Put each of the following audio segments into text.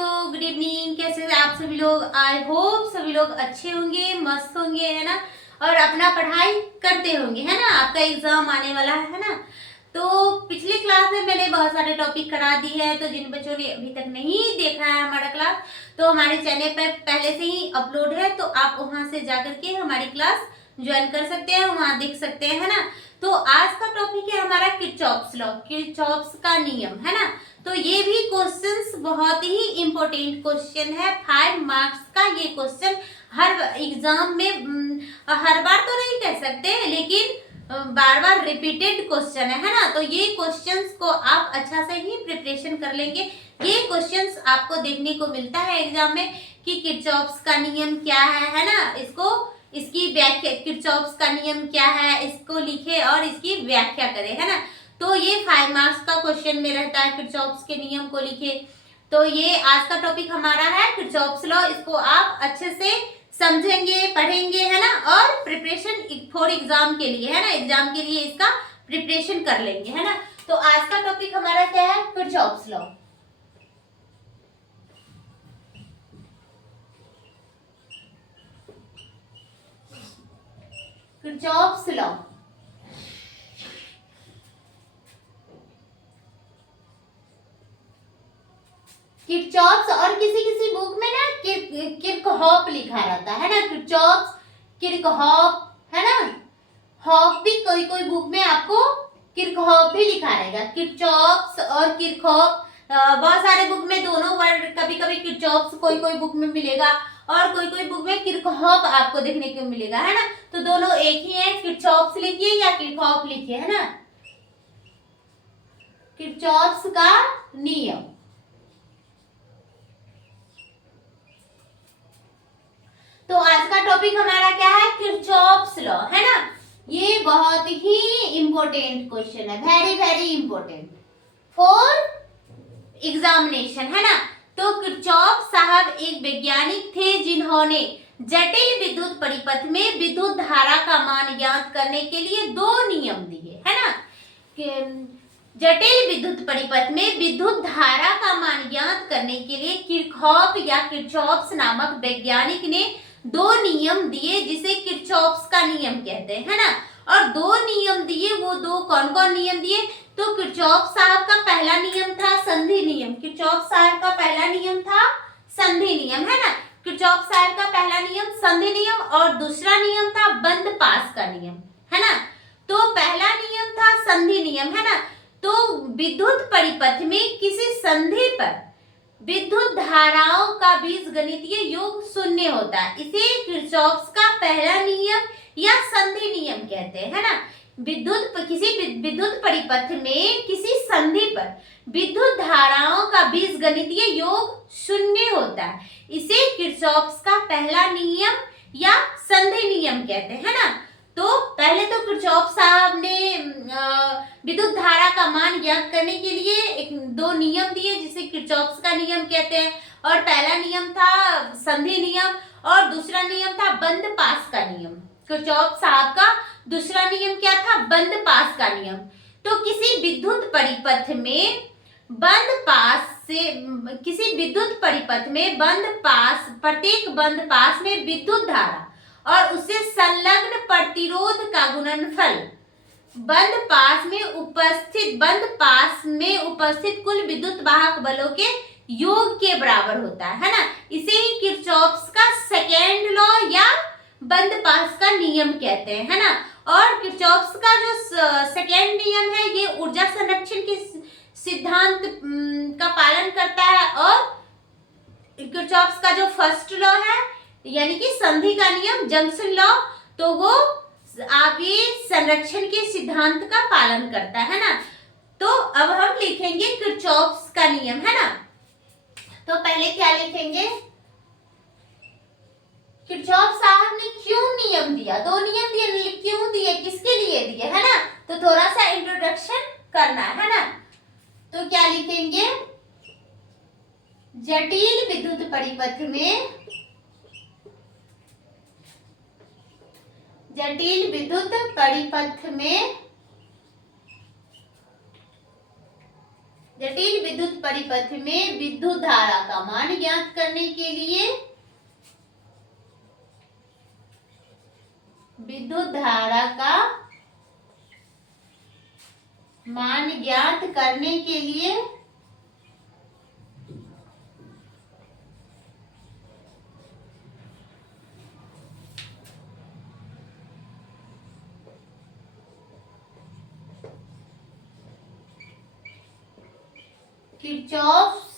Good evening. कैसे हैं आप सभी लोग? आई होप सभी लोग अच्छे होंगे, मस्त होंगे, है ना, और अपना पढ़ाई करते होंगे, है ना। आपका एग्जाम आने वाला है ना। तो पिछले क्लास में मैंने बहुत सारे टॉपिक करा दी है, तो जिन बच्चों ने अभी तक नहीं देखा है हमारा क्लास, तो हमारे चैनल पर पहले से ही अपलोड है, तो आप वहां से जाकर के हमारी क्लास ज्वाइन कर सकते हैं, वहां देख सकते हैं, है ना। तो आज का टॉपिक है हमारा किरचॉफ्स लॉ, किरचॉफ्स का नियम, है ना। तो ये भी क्वेश्चंस बहुत ही इंपॉर्टेंट क्वेश्चन है, 5 मार्क्स का ये क्वेश्चन हर एग्जाम में हर बार तो नहीं कह सकते, लेकिन बार बार रिपीटेड क्वेश्चन है ना। तो ये क्वेश्चंस को आप अच्छा से ही प्रिपरेशन कर लेंगे। ये क्वेश्चंस आपको देखने को मिलता है एग्जाम में कि किरचॉफ्स का नियम क्या है ना। इसकी व्याख्या, किरचॉफ्स का नियम क्या है, इसको लिखे और इसकी व्याख्या करें, है ना। तो ये 5 मार्क्स का क्वेश्चन में रहता है, किरचॉफ्स के नियम को लिखे। तो ये आज का टॉपिक हमारा है किरचॉफ्स लॉ। इसको आप अच्छे से समझेंगे, पढ़ेंगे, है ना, और प्रिपरेशन फॉर एग्जाम के लिए, है ना, एग्जाम के लिए इसका प्रिपरेशन कर लेंगे, है ना। तो आज का टॉपिक हमारा क्या है? Kirchhoff's law. Kirchhoff's law Kirchhoff's, और किसी किसी बुक में ना किरकहॉफ लिखा रहता है ना, किरचॉफ्स, किरकहॉफ, है ना। हॉफ भी कोई कोई बुक में आपको किरकहॉफ भी लिखा रहेगा। किरचॉफ्स और किरकहॉफ, बहुत सारे बुक में दोनों वर्ड, कभी कभी किरचॉफ्स कोई कोई बुक में मिलेगा और कोई कोई बुक में किरकहॉफ आपको देखने को मिलेगा, है ना। तो दोनों एक ही है, किरचॉफ्स लिखिए या किरकहॉफ लिखिए, है ना। किरचॉफ्स का नियम। तो आज का टॉपिक हमारा क्या है? किरचॉफ्स लॉ, है ना। ये बहुत ही इंपॉर्टेंट क्वेश्चन है, very very important for examination, है ना। तो किरचॉफ साहब एक वैज्ञानिक थे जिन्होंने जटिल विद्युत परिपथ में विद्युत धारा का मान ज्ञात करने के लिए 2 नियम दिए, है ना। जटिल विद्युत परिपथ में विद्युत धारा का मान ज्ञात करने के लिए किरचॉफ या किरचॉफ्स नामक वैज्ञानिक ने 2 नियम दिए, जिसे किरचॉफ्स का नियम कहते हैं, है ना। और 2 नियम दिए, वो 2 कौन कौन नियम दिए? तो किरचॉफ साहब का पहला नियम था संधि नियम। किरचॉफ साहब का पहला नियम था संधि नियम, है ना। किरचॉफ साहब का पहला नियम संधि नियम, और दूसरा नियम था बंद पास का नियम, है ना। तो पहला नियम था संधि नियम, है ना। तो विद्युत परिपथ में किसी संधि पर विद्युत धाराओं का बीजगणितीय योग शून्य होता है, इसे किरचॉफ्स का पहला नियम या संधि नियम कहते हैं, है ना। किसी विद्युत परिपथ में किसी संधि पर विद्युत धाराओं का बीजगणितीय योग शून्य होता है, इसे किरचॉफ्स का पहला नियम या संधि नियम कहते हैं, है ना। तो पहले तो किरचॉफ साहब ने विद्युत धारा का मान ज्ञात करने के लिए 2 नियम दिए, जिसे किरचॉफ्स का नियम कहते हैं। और पहला नियम था संधि नियम और दूसरा नियम था बंद पास का नियम। किरचॉफ साहब का दूसरा नियम क्या था? बंद पास का नियम। तो किसी विद्युत परिपथ में प्रत्येक बंद पास में विद्युत धारा और उससे संलग्न प्रतिरोध का गुणनफल बंद पास में उपस्थित कुल विद्युत वाहक बलों के योग के बराबर होता है ना। इसे ही किरचॉफ्स का सेकेंड लॉ या बंद पास का नियम कहते हैं, है ना। और किरचॉफ्स का जो सेकेंड नियम है, ये ऊर्जा संरक्षण के सिद्धांत का पालन करता है, और किरचॉफ्स का जो फर्स्ट लॉ है यानी कि संधि का नियम, जंक्शन लॉ, तो वो आवेश संरक्षण के सिद्धांत का पालन करता है ना। तो अब हम लिखेंगे किरचॉफ्स का नियम, है ना। तो पहले क्या लिखेंगे? किरचॉफ साहब ने क्यों नियम दिया? 2 नियम दिए, क्यों दिए, किसके लिए दिए, है ना। तो थोड़ा सा इंट्रोडक्शन करना है ना। तो क्या लिखेंगे? जटिल विद्युत परिपथ में जटिल विद्युत परिपथ में विद्युत धारा का मान ज्ञात करने के लिए विद्युत धारा का मान ज्ञात करने के लिए किरचॉफ्स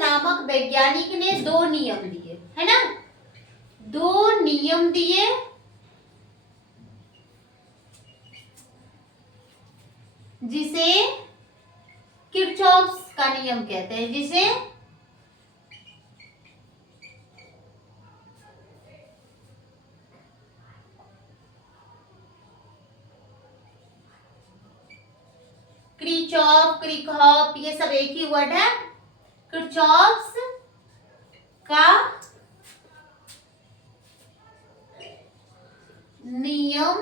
नामक वैज्ञानिक ने दो नियम दिए, है ना, दो नियम दिए जिसे किरचॉफ्स का नियम कहते हैं, जिसे क्रिकहॉफ ये सब एक ही वर्ड है। किरचॉफ्स का नियम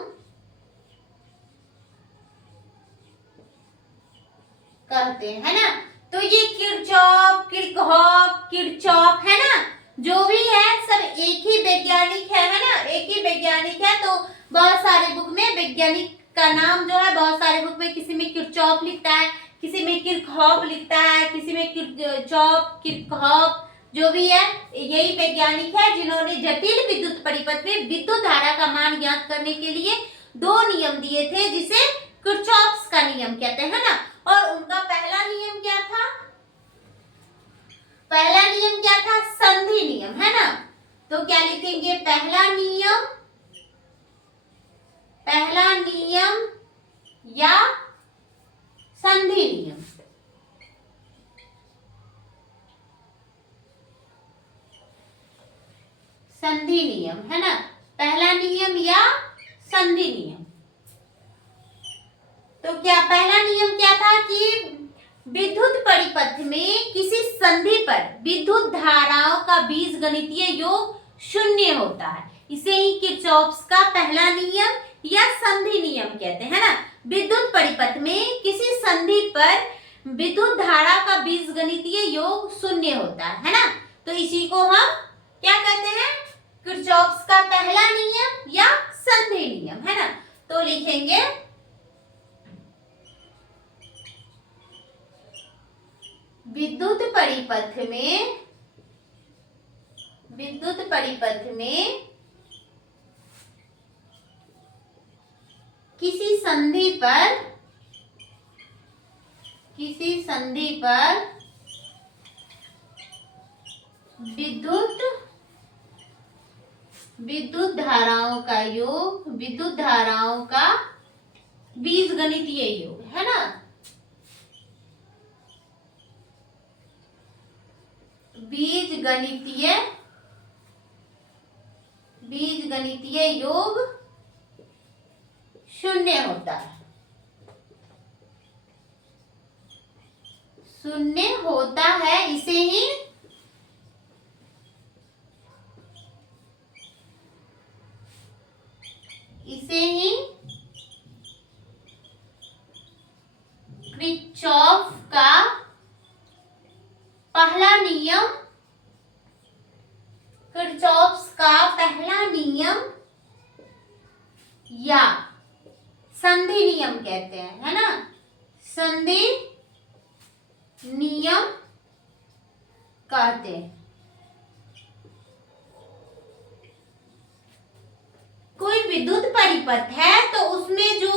कहते हैं, है ना। तो ये किरचॉफ है ना, जो भी है सब एक ही वैज्ञानिक है ना, एक ही वैज्ञानिक है। तो बहुत सारे बुक में वैज्ञानिक का नाम जो है, बहुत सारे बुक में किसी में किरचॉफ लिखता है, किसी में किरकहॉफ लिखता है, किसी में किरकहॉफ, जो भी है यही वैज्ञानिक है जिन्होंने जटिल विद्युत परिपथ में विद्युत धारा का मान ज्ञात करने के लिए दो नियम दिए थे, जिसे किरचॉफ्स का नियम कहते हैं ना। और उनका पहला नियम क्या था? पहला नियम क्या था? संधि नियम, है ना। तो क्या लिखेंगे? पहला नियम या संधि नियम। संधि नियम, है ना, पहला नियम या संधि नियम। तो क्या पहला नियम क्या था कि विद्युत परिपथ में किसी संधि पर विद्युत धाराओं का बीजगणितीय योग शून्य होता है। इसे ही किरचॉफ्स का पहला नियम या संधि नियम कहते हैं ना। विद्युत परिपथ में किसी संधि पर विद्युत धारा का बीजगणितीय योग शून्य होता है ना। तो इसी को हम क्या कहते हैं? किरचॉफ्स का पहला नियम या संधि नियम, है ना। तो लिखेंगे विद्युत परिपथ में किसी संधि पर विद्युत धाराओं का योग, विद्युत धाराओं का बीजगणितीय योग, है ना, बीजगणितीय योग शून्य होता है। शून्य होता है, इसे ही किरचॉफ का पहला नियम, किरचॉफ्स का पहला नियम या संधि नियम कहते हैं, है ना। संधि नियम कहते हैं। कोई विद्युत परिपथ है तो उसमें जो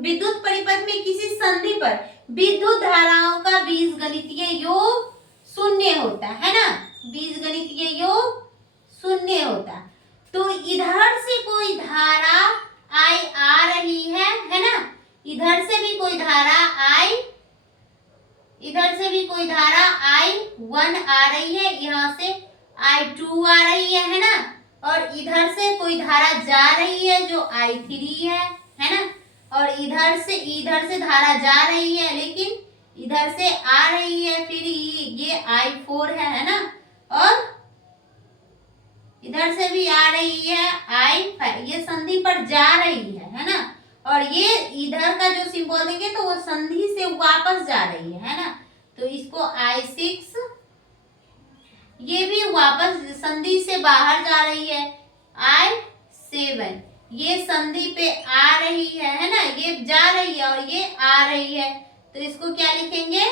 विद्युत परिपथ में किसी संधि पर विद्युत धाराओं का बीजगणितीय योग शून्य होता है ना, बीजगणितीय योग शून्य होता। तो इधर से कोई धारा आई आ रही है ना, इधर से भी कोई धारा I1 आ रही है, यहाँ से I2 आ रही है ना। और इधर से कोई धारा जा रही है जो I3 है ना। और इधर से धारा जा रही है, लेकिन इधर से आ रही है, फिर ये I4 है ना। और इधर से भी आ रही है I5, ये संधि पर जा रही है ना, और ये इधर का जो सिंबल देंगे तो वो संधि से वापस जा रही है ना, तो इसको I6, ये भी वापस संधि से बाहर जा रही है I7, ये संधि पे आ रही है ना, ये जा रही है और ये आ रही है, तो इसको क्या लिखेंगे,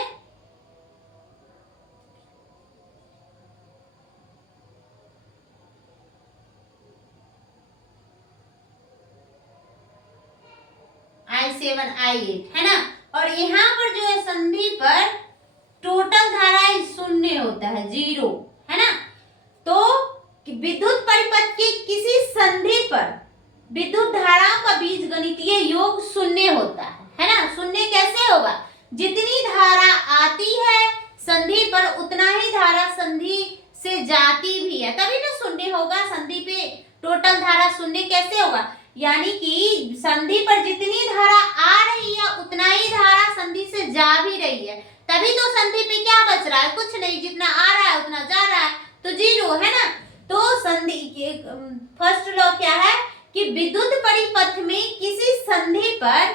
I7 I8 है ना। और यहाँ पर जो है संधि पर टोटल धारा शून्य होता है, 0 है ना। तो विद्युत परिपथ की किसी संधि पर विद्युत धाराओं का बीजगणितीय योग शून्य होता है ना। शून्य कैसे होगा, जितनी धारा आती है संधि पर उतना ही धारा संधि से जाती भी है, तभी ना शून्य होगा। संधि पे टोटल धारा शून्य कैसे होगा, यानी कि संधि पर जितनी धारा आ रही है उतना ही धारा संधि से जा भी रही है, तभी तो संधि पे क्या बच रहा है, कुछ नहीं, जितना आ रहा है उतना जा रहा है, तो 0 है ना। तो संधि के फर्स्ट लॉ क्या है कि विद्युत परिपथ में किसी संधि पर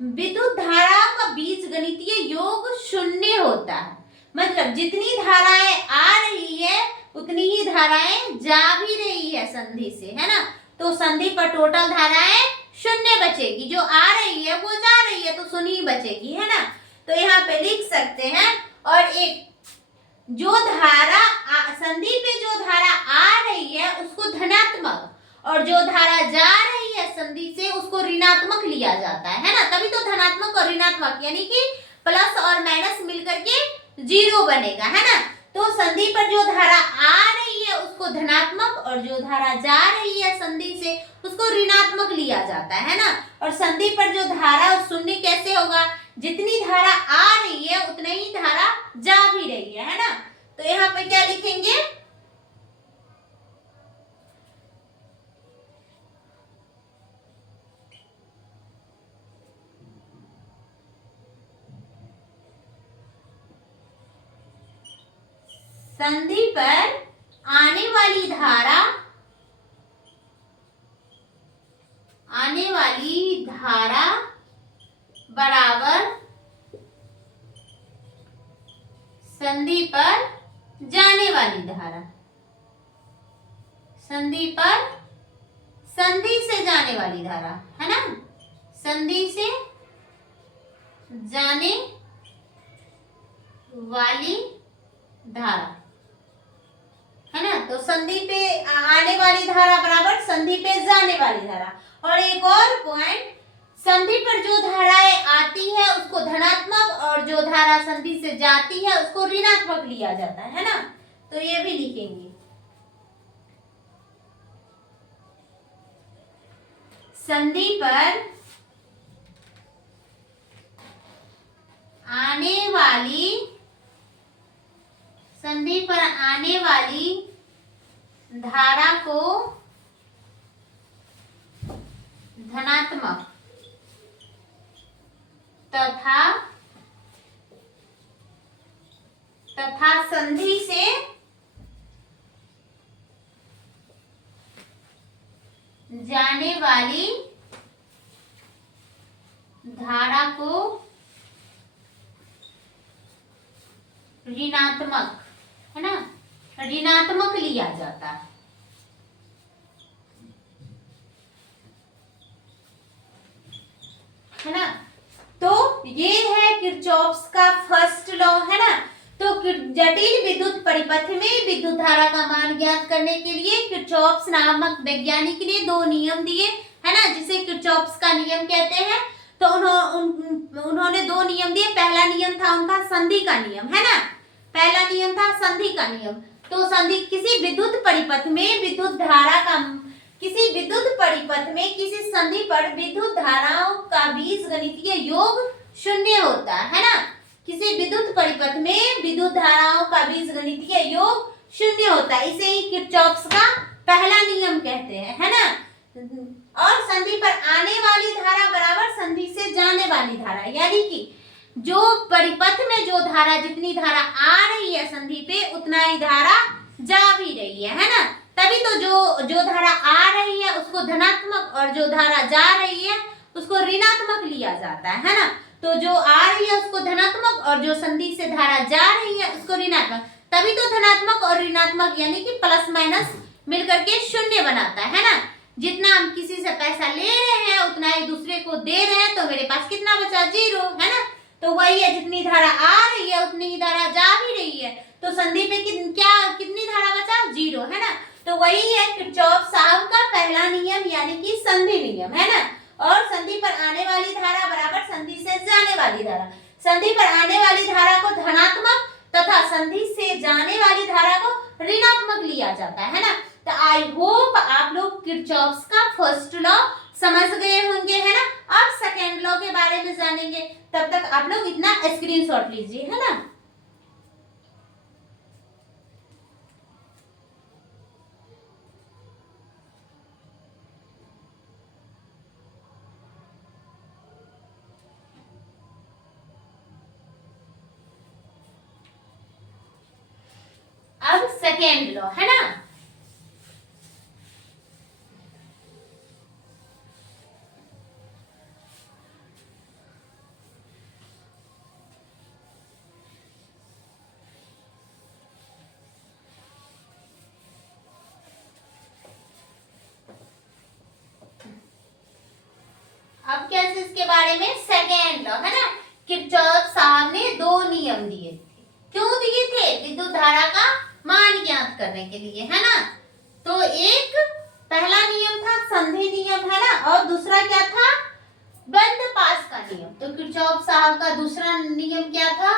विद्युत धारा का बीजगणितीय योग शून्य होता है, मतलब जितनी धाराएं आ रही है उतनी ही धाराएं जा भी रही है संधि से, है ना। तो संधि पर टोटल धाराएं शून्य बचेगी, जो आ रही है वो जा रही है तो शून्य ही बचेगी, है ना। तो यहाँ पे लिख सकते हैं, और एक जो धारा संधि पे जो धारा आ रही है उसको धनात्मक, और जो धारा जा रही है संधि से उसको ऋणात्मक लिया जाता है ना, तभी तो धनात्मक और ऋणात्मक यानी कि प्लस और माइनस मिलकर के 0 बनेगा, है ना। तो संधि पर जो धारा आ रही है उसको धनात्मक, और जो धारा जा रही है संधि से उसको ऋणात्मक लिया जाता है ना। और संधि पर जो धारा शून्य कैसे होगा, जितनी धारा आ रही है उतना ही धारा जा भी रही है ना। तो यहाँ पे क्या लिखेंगे, संधि पर आने वाली धारा बराबर संधि पर जाने वाली धारा, संधि पर संधि से जाने वाली धारा, है ना, संधि से जाने वाली धारा, है ना। तो संधि पे आने वाली धारा बराबर संधि पे जाने वाली धारा। और एक और पॉइंट, संधि पर जो धाराएं आती है उसको धनात्मक, और जो धारा संधि से जाती है उसको ऋणात्मक लिया जाता है ना। तो ये भी लिखेंगे, संधि पर आने वाली धारा को धनात्मक तथा संधि से जाने वाली धारा को ऋणात्मक, है ना, ऋणात्मक लिया जाता है ना। तो ये है किरचॉफ्स का फर्स्ट लॉ, है ना। तो जटिल विद्युत परिपथ में विद्युत धारा का मान ज्ञात करने के लिए किरचॉफ्स नामक वैज्ञानिक ने 2 नियम दिए, है ना, जिसे किरचॉफ्स का नियम कहते हैं। तो उन्होंने 2 नियम दिए। पहला नियम था उनका संधि का नियम, है ना, पहला नियम था संधि का नियम। तो संधि किसी विद्युत परिपथ में विद्युत धारा का किसी संधि पर विद्युत धाराओं का बीजगणितीय योग शून्य होता है ना। किसी विद्युत परिपथ में विद्युत धाराओं का बीजगणितीय योग शून्य होता है, इसे ही किरचॉफ्स का पहला नियम कहते हैं, है ना। और संधि पर आने वाली धारा बराबर संधि से जाने वाली धारा, यानी कि जो परिपथ में जो धारा, जितनी धारा आ रही है संधि पे उतना ही धारा जा भी रही है ना। तभी तो जो जो धारा आ रही है उसको धनात्मक और जो धारा जा रही है उसको ऋणात्मक लिया जाता है ना। तो जो आ रही है उसको धनात्मक और जो संधि से धारा जा रही है उसको ऋणात्मक, तभी तो धनात्मक और ऋणात्मक यानी कि प्लस माइनस मिलकर के शून्य बनाता है ना। जितना हम किसी से पैसा ले रहे हैं उतना ही दूसरे को दे रहे हैं, तो मेरे पास कितना बचा, 0, है ना। तो वही है, जितनी धारा आ रही है उतनी ही धारा जा भी रही है, तो संधि पे कितनी धारा बचा, 0, है ना। तो वही है किरचॉफ साहब का पहला नियम यानी कि संधि नियम, है ना। और संधि पर आने वाली धारा बराबर संधि से जाने वाली धारा। संधि पर आने वाली धारा को धनात्मक तथा संधि से जाने वाली धारा को ऋणात्मक लिया जाता है ना। तो आई होप आप लोग किरचॉफ का फर्स्ट लॉ समझ गए होंगे, है ना। अब सेकेंड लॉ के बारे में जानेंगे, तब तक आप लोग इतना स्क्रीनशॉट लीजिए, है ना। अब सेकेंड लॉ, है ना। अब कैसे इसके बारे में, सेकेंड लॉ, है ना। किरचॉफ साहब ने 2 नियम दिए थे। क्यों दिए थे, विद्युत धारा का मान ज्ञात करने के लिए, है ना। तो एक पहला नियम था संधि नियम, है ना, और दूसरा क्या था, बंद पास का नियम। तो किरचॉफ साहब का दूसरा नियम क्या था,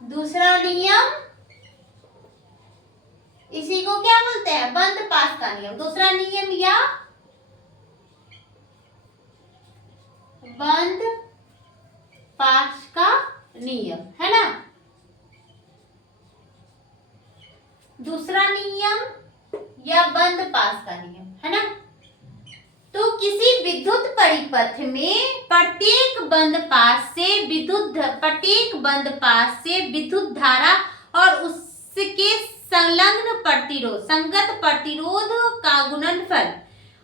दूसरा नियम इसी को क्या बोलते हैं, बंद पास का नियम। दूसरा नियम या बंद पास का नियम, है ना। दूसरा नियम या बंद पास का नियम, है ना। तो किसी विद्युत परिपथ में प्रत्येक बंद पास से विद्युत धारा और उसके संलग्न प्रतिरोध, संगत प्रतिरोध का गुणनफल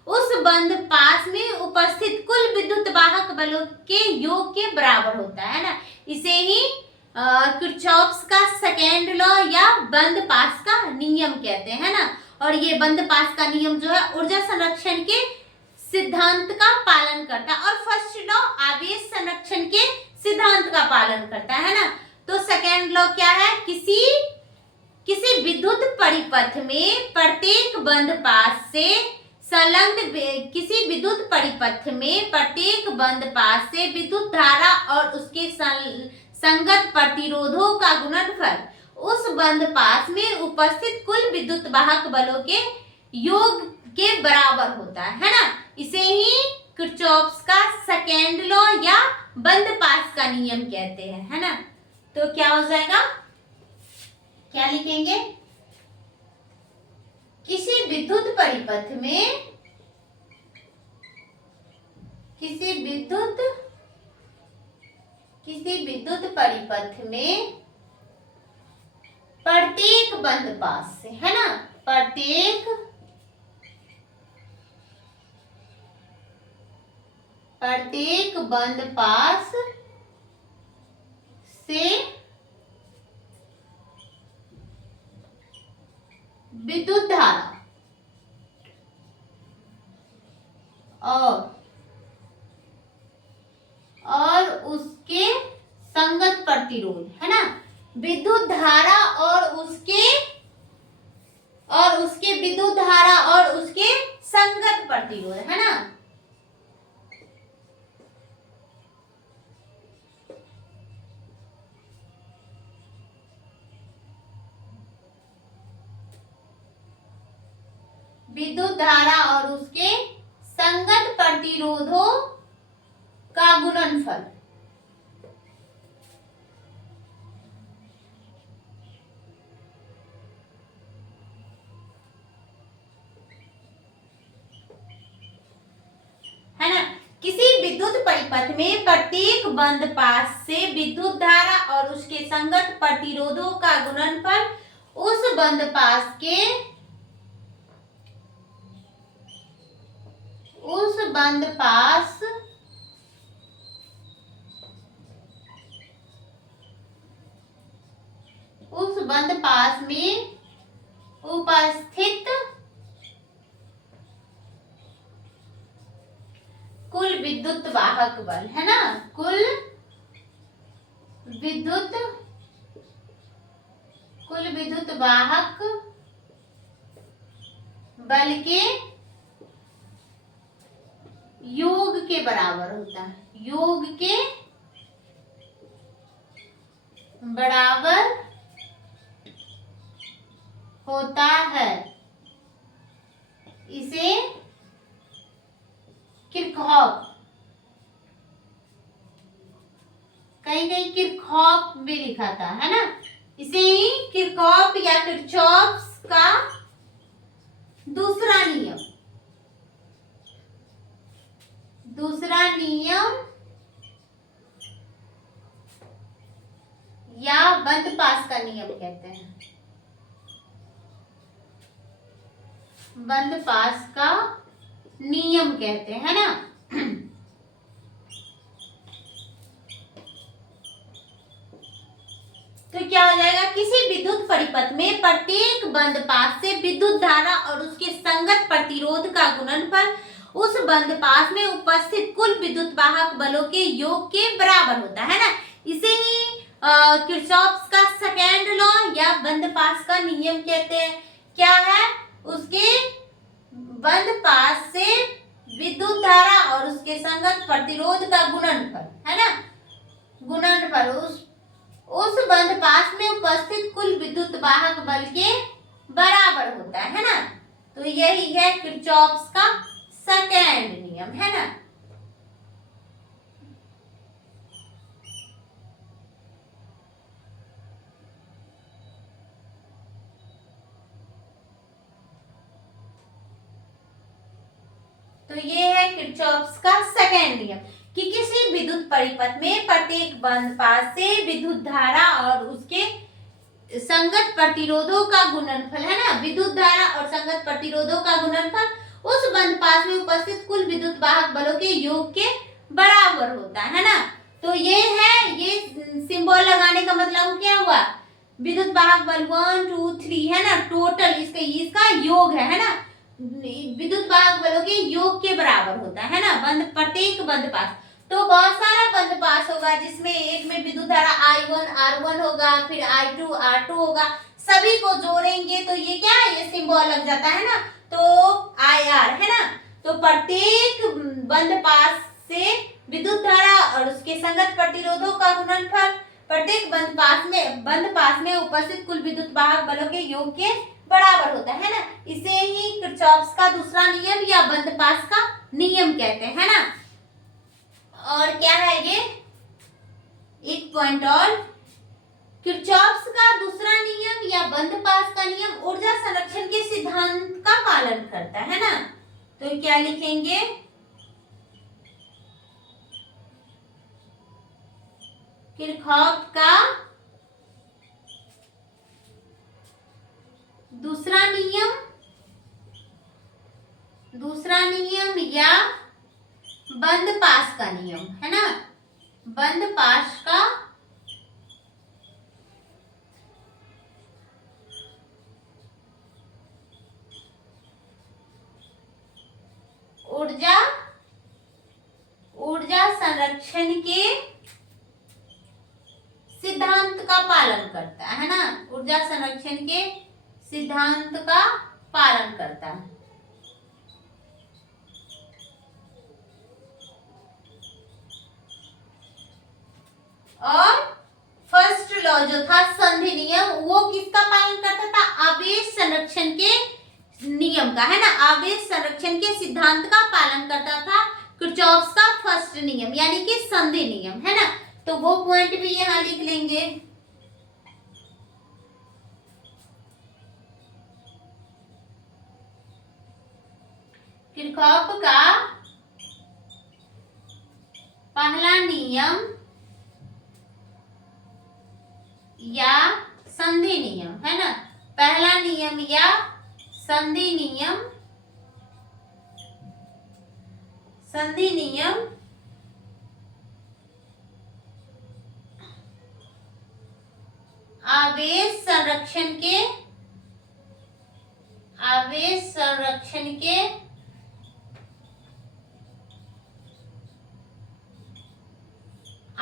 उस बंद पास में उपस्थित कुल विद्युत वाहक बलों के योग के बराबर होता है ना। इसे ही किरचॉफ का सेकेंड लॉ या बंद पास का नियम कहते हैं ना। और ये बंद पास का नियम जो है ऊर्जा संरक्षण के सिद्धांत का पालन करता है, और फर्स्ट लॉ आवेश संरक्षण के सिद्धांत का पालन करता है ना। तो सेकेंड लॉ क्या है, किसी विद्युत परिपथ में प्रत्येक बंद पास से संलग्न, किसी विद्युत परिपथ में प्रत्येक बंद पास से विद्युत धारा और उसके संगत प्रतिरोधों का गुणनफल उस बंद पास में उपस्थित कुल विद्युत वाहक बलों के योग के बराबर होता है ना। इसे ही किरचॉफ का सेकेंड लॉ या बंद पास का नियम कहते हैं, है ना। तो क्या हो जाएगा, क्या लिखेंगे, किसी विद्युत परिपथ में प्रत्येक बंद पास से, है ना, प्रत्येक बंद पास से विद्युत धारा और उसके संगत प्रतिरोध, है ना। विद्युत धारा और उसके विद्युत धारा और उसके संगत प्रतिरोध, है ना। विद्युत धारा और उसके संगत प्रतिरोधों का गुणनफल, है ना। किसी विद्युत परिपथ में प्रत्येक बंद पास से विद्युत धारा और उसके संगत प्रतिरोधों का गुणनफल बंद पास के उस बंद पास में उपस्थित कुल विद्युत वाहक बल, है ना, कुल विद्युत वाहक बल के योग के बराबर होता है, योग के बराबर होता है। इसे किरचॉफ, कहीं कहीं किरचॉफ भी लिखा था, है ना, इसे ही किरचॉफ या किरचॉफ का दूसरा नियम या बंद पास का नियम कहते हैं, बंद पास का नियम कहते हैं ना। तो क्या हो जाएगा, किसी विद्युत परिपथ में प्रत्येक बंद पास से विद्युत धारा और उसके संगत प्रतिरोध का गुणनफल उस बंद पास में उपस्थित कुल विद्युत वाहक बलों के योग के बराबर होता है ना। इसे ही किरचॉफ का सेकेंड लॉ या बंद पास का नियम कहते हैं। क्या है, उसके बंद पास से विद्युत धारा और उसके संगत प्रतिरोध का गुणनफल, है ना, गुणनफल उस बंद पास में उपस्थित कुल विद्युत वाहक बल के बराबर होता है ना। तो यही है किरचॉफ का सेकेंड नियम, है ना। तो ये है किरचॉफ का सेकेंड नियम कि किसी विद्युत परिपथ में प्रत्येक बंद पास से विद्युत धारा और उसके संगत प्रतिरोधों का गुणनफल, है ना, विद्युत धारा और संगत प्रतिरोधों का गुणनफल उस बंद पास में उपस्थित कुल विद्युत वाहक बलों के योग के बराबर होता है ना। तो ये है, ये सिंबल लगाने का मतलब क्या हुआ, विद्युत वाहक बल 1 2 3 है ना, टोटल इसका योग है ना, विद्युत वाहक बलों के योग के बराबर होता है ना, प्रत्येक बंद पास। तो बहुत सारा बंद पास होगा जिसमें एक में विद्युत धारा I1 R1 होगा, फिर I2 R2 होगा, सभी को जोड़ेंगे तो ये क्या है, ये सिंबल लग जाता है ना, तो IR, है ना। तो प्रत्येक बंद पास से विद्युत धारा और उसके संगत प्रतिरोधों का गुणनफल प्रत्येक बंद पास में उपस्थित कुल विद्युत वाहक बलों के योग के बराबर होता है ना। इसे ही किरचॉफ का दूसरा नियम या बंद पास का नियम कहते हैं ना। और क्या है ये, एक पॉइंट और, किरचॉफ का दूसरा नियम या बंद पास का नियम ऊर्जा संरक्षण के सिद्धांत का पालन करता है ना। तो क्या लिखेंगे, किरचॉफ का दूसरा नियम या बंद पास का नियम, है ना, बंद पास का ऊर्जा संरक्षण के सिद्धांत का पालन करता है ना, ऊर्जा संरक्षण के सिद्धांत का पालन करता है। और फर्स्ट लॉ जो था संधि नियम, वो किसका पालन करता था, आवेश संरक्षण के नियम का, है ना, आवेश संरक्षण के सिद्धांत का पालन करता था किरचॉफ का फर्स्ट नियम यानी कि संधि नियम, है ना। तो वो पॉइंट भी यहां लिख लेंगे। किरचॉफ का पहला नियम या संधि नियम, है ना, पहला नियम या संधि नियम, संधि नियम आवेश संरक्षण के, आवेश संरक्षण के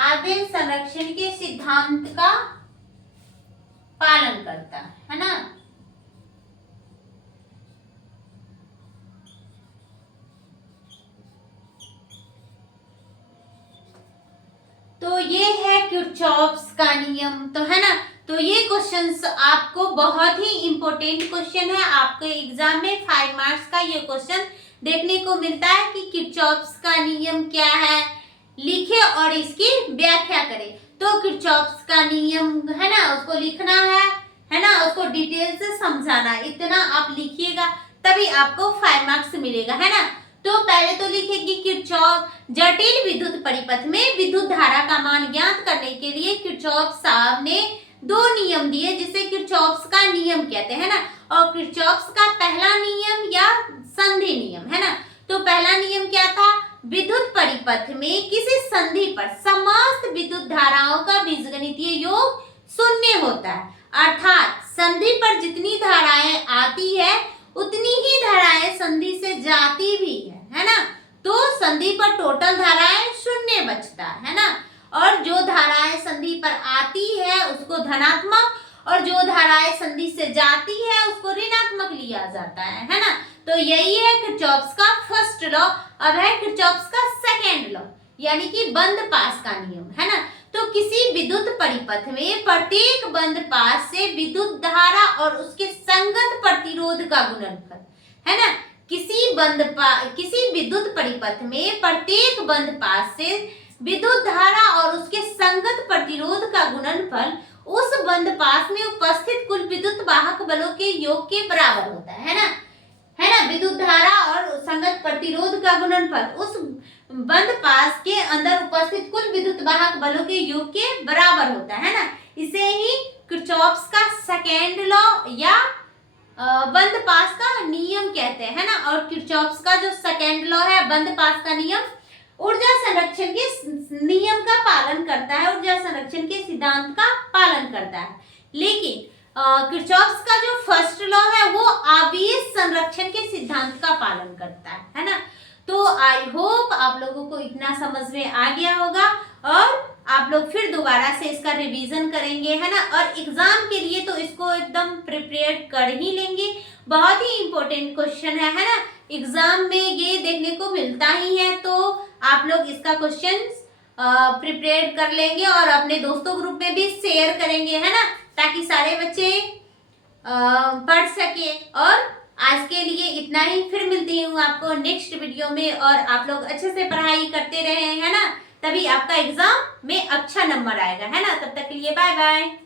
आवेश संरक्षण के सिद्धांत का पालन करता है ना। तो ये है किरचॉफ्स का नियम, तो है ना। तो ये क्वेश्चंस आपको बहुत ही इंपॉर्टेंट क्वेश्चन है, आपके एग्जाम में 5 मार्क्स का ये क्वेश्चन देखने को मिलता है कि किरचॉफ्स का नियम क्या है, लिखे और इसकी व्याख्या करें। तो किरचॉफ्स का नियम है ना, उसको लिखना है ना, उसको डिटेल से समझाना, इतना आप लिखिएगा तभी आपको 5 मार्क्स मिलेगा, है ना। तो पहले तो लिखेगी किरचॉफ, जटिल विद्युत परिपथ में विद्युत धारा का मान ज्ञात करने के लिए किरचॉफ साहब ने 2 नियम दिए जिसे किरचॉफ्स का नियम कहते हैं ना। और किरचॉफ्स का पहला नियम या संधि नियम, है ना। तो पहला नियम क्या था, विद्युत परिपथ में किसी संधि पर समस्त विद्युत धाराओं का बीजगणितीय योग 0 होता है, अर्थात संधि पर जितनी धाराएं आती है उतनी ही धाराएं संधि से जाती भी है ना। तो संधि पर टोटल धाराएं 0 बचता है ना। और जो धाराएं संधि पर आती है उसको धनात्मक और जो धाराएं संधि से जाती है उसको ऋणात्मक लिया जाता है ना। तो यही है किरचॉफ्स का फर्स्ट लॉ। अब है किरचॉफ्स का सेकेंड लॉ, यानी कि बंद पास का नियम, है ना। तो किसी विद्युत परिपथ में प्रत्येक बंद पास से विद्युत धारा और उसके संगत प्रतिरोध का गुणनफल, है ना। किसी विद्युत परिपथ में प्रत्येक बंद पास से विद्युत धारा और उसके संगत प्रतिरोध का गुणनफल उस बंद पास में उपस्थित कुल विद्युत वाहक बलों के योग के बराबर होता है ना, है ना। विद्युत धारा और संगत प्रतिरोध का गुणनफल उस बंद पास के अंदर उपस्थित कुल विद्युत वाहक बलों के योग के बराबर होता है ना। इसे ही किरचॉफ्स का सेकेंड लॉ या बंद पास का नियम कहते हैं ना। और किरचॉफ्स का जो सेकेंड लॉ है बंद पास का नियम ऊर्जा संरक्षण के नियम का पालन करता है, ऊर्जा संरक्षण के सिद्धांत का पालन करता है। लेकिन किरचॉफ्स का जो फर्स्ट लॉ है वो आवेश संरक्षण के सिद्धांत का पालन करता है ना। तो आई होप आप लोगों को इतना समझ में आ गया होगा और आप लोग फिर दोबारा से इसका रिवीजन करेंगे, है ना। और एग्जाम के लिए तो इसको एकदम प्रिपेयर कर ही लेंगे, बहुत ही इंपॉर्टेंट क्वेश्चन है ना। एग्जाम में ये देखने को मिलता ही है, तो आप लोग इसका क्वेश्चन प्रिपेयर कर लेंगे और अपने दोस्तों ग्रुप में भी शेयर करेंगे, है ना, ताकि सारे बच्चे पढ़ सके। और आज के लिए इतना ही, फिर मिलती हूँ आपको नेक्स्ट वीडियो में। और आप लोग अच्छे से पढ़ाई करते रहे, है ना, तभी आपका एग्जाम में अच्छा नंबर आएगा, है ना। तब तक के लिए बाय बाय।